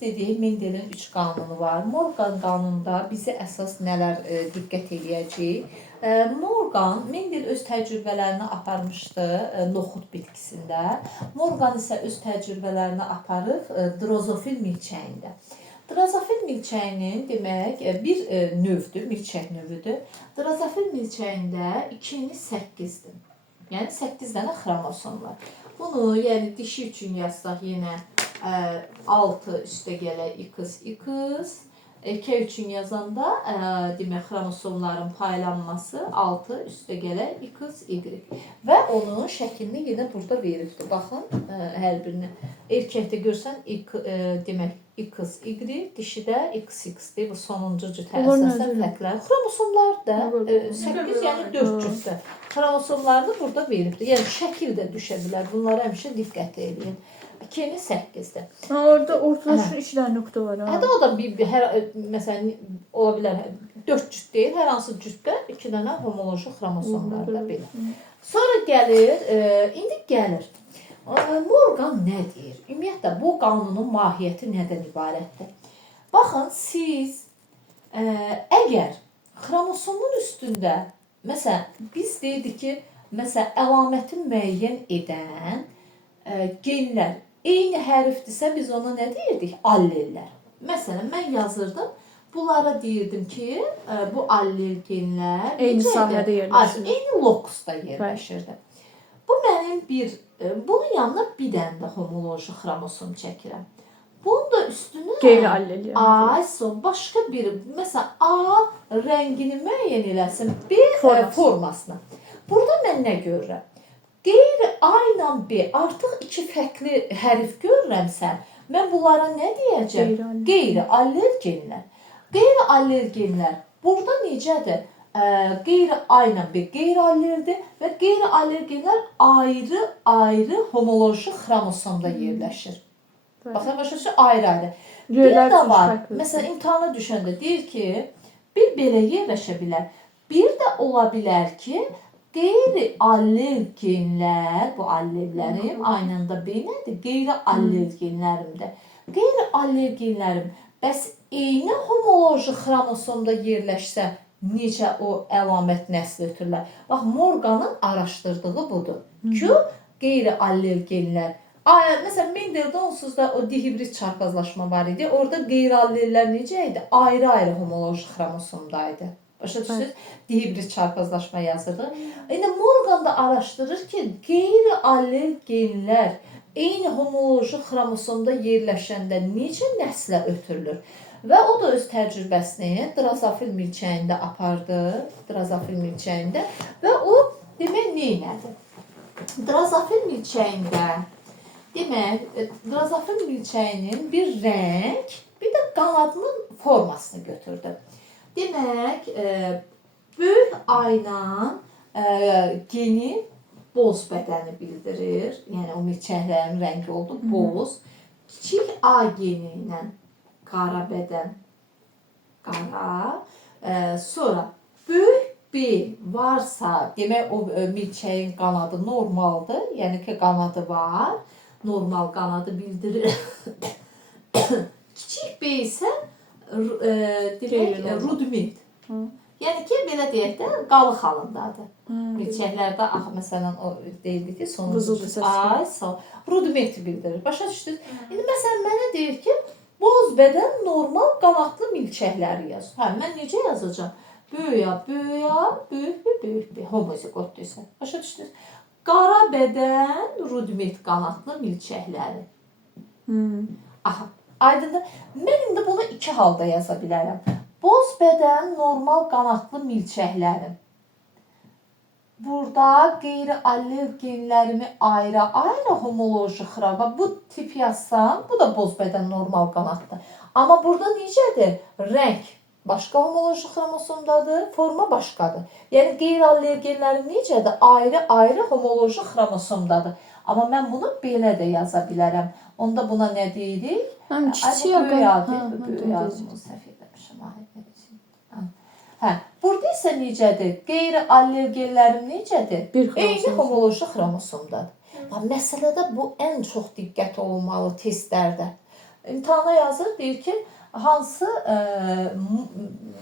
Dediğim Mendel'in 3 qanunu var. Morgan qanununda bizi əsas nələr diqqət eləyəcək? Morgan, Mendel öz təcrübələrini aparmışdı noxud bitkisində. Morgan isə öz təcrübələrini aparıb drozofil milçəyində. Drozofil milçəyinin demək bir növdür, milçək növüdür. Drozofil milçəyində 2-8-dir. Yəni 8 dənə xromosom var. Bunu yəni dişi üçün yazsaq yenə 6 üstə gələ XX, erkək üçün yazanda demək xromosomların paylanması 6 üstə gələ XY və onun şəklini yenə burada verilibdir. Baxın, hər birini. Erkəkdə görsən demək XY, dişidə XX-dir. Bu sonuncu cütə əsasən fərqlər. Xromosomlar da 8, yəni 4 cütdə. Xromosomlarını burada verilibdir. Yəni şəkil də düşə bilər. Bunlara həmişə diqqət edin. 2-8'dir. Orada ortalaşın 2 dənə nöqtə var. Hətta o da məsələn ola bilər 4 cüt deyil, hər hansı cütdə 2 dənə homoloji xromosomlar da belə. Sonra gəlir, indi gəlir. Morgan nə deyir? Ümumiyyətlə bu qanunun mahiyyəti nədən ibarətdir? Baxın, siz əgər xromosomun üstündə məsələn biz deyirdik ki, məsələn əlaməti müəyyən edən genlər eyni hərfdirsə biz ona nə deyirdik? Allellər. Məsələn, mən yazırdım. Bunlara deyirdim ki, bu allel genlər eyni sahədə yerləşir. Eyni lokusda yerləşirdi. Bu mənim bunun yanına bir dənə də homoloji xromosom çəkirəm. Bunun da üstünə qeyri-allel. Başqa biri, məsələn, A rəngini müəyyən eləsin, B formasını. Burada mən nə görürəm? A ilə B artıq 2 fərqli hərf görürəmsə, mən bunlara nə deyəcəm? Qeyri-allel genlər. Qeyri-allel genlər burada necədir? A ilə B qeyri-alleldir və qeyri-allel genlər ayrı homoloji xromosomda yerləşir. Baxın, başa ayrı-ayrı. Bir də var, məsələn, imtahana düşəndə deyir ki, bir belə yerləşə bilər. Bir də ola bilər ki, qeyri-allel genlər, bu allellərim, aynında B nədir? Qeyri-allel genlərimdir. Qeyri-allel genlərim bəs eyni homoloji xromosomda yerləşsə, necə o əlamət nəsl ötürürlər? Bax, Morganın araşdırdığı budur ki, qeyri-allel genlər. Məsələn, Mendel'də onsuz da o dihibrid çarpazlaşma var idi. Orada qeyri-allellər necə idi? Ayrı-ayrı homoloji xromosomdaydı. Başa düşürsünüz? Dihibrid çarpazlaşma yazırdı. İndi Morgan da araşdırır ki, qeyri-allel genlər eyni homoloji xromosomda yerləşəndə necə nəslə ötürülür? Və o da öz təcrübəsini drozofil milçəyində apardı. Drozofil milçəyində. Və o demək neynədir? Drozofil milçəyində demək, drozofil milçəyinin bir rəng, bir də qanadının formasını götürdü. Demək, böyük ayla geni boz bədəni bildirir. Yəni, o milçəklərin rəngi oldu boz. Kiçik A geni ilə qara bədən, qara. Sonra, böyük B varsa, demək, o milçəyin qanadı normaldır. Yəni ki, qanadı var. Normal qanadı bildirir. Kiçik B isə demək, rudiment. Yəni ki, belə deyək də, qalıq halındadır. Milçəklərdə, məsələn, o deyildi ki, sonuncu rudiment bildirir. Başa düşdünüz? İndi, məsələn, mənə deyir ki, boz bədən normal qanadlı milçəkləri yaz. Mən necə yazacağım? Böyük B, homozigotduysa. Başa düşdünüz? Qara bədən, rudiment qanadlı milçəkləri. Aydındır. Mən indi bunu 2 halda yaza bilərəm. Boz bədən, normal qanadlı milçəklərim. Burada qeyri-allel genlərimi ayrı-ayrı homoloji xromosomda. Bu tip yazsam, bu da boz bədən, normal qanadlı. Amma burada necədir? Rəng başqa homoloji xromosomdadır, forma başqadır. Yəni qeyri-allel genlərim necədir? Ayrı-ayrı homoloji xromosomdadır. Amma mən bunu belə də yaza bilərəm. Onda buna nə deyirik? Burada isə necədir? Qeyri-allel genlərim necədir? Eyni homoloji xromosomdadır. Məsələdə bu ən çox diqqət olunmalı testlərdə. İmtahana yazır, deyir ki, hansı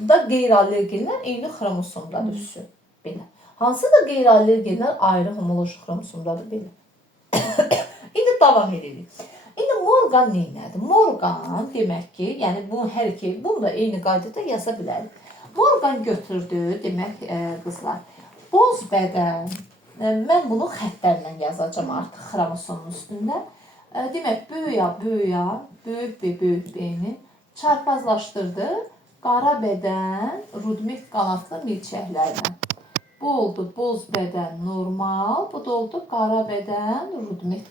da qeyri-allergenlər eyni xromosomda düşsün. Belə. Hansı da qeyri-allergenlər ayrı homoloji xromosomdadır, belə. İndi davam edirik. İndi Morgan neynədir? Morgan demək ki, yəni bu hər iki, bunu da eyni qaydada yaza bilərik. Morgan götürdü, demək qızlar, boz bədən, mən bunu xəttlərlə yazacağam artıq xromosomun üstündə. Demək, böyük B-ni çarpazlaşdırdı qara bədən rudiment qanadlı milçəklərlə. Bu oldu boz bədən normal, bu da oldu qara bədən rudiment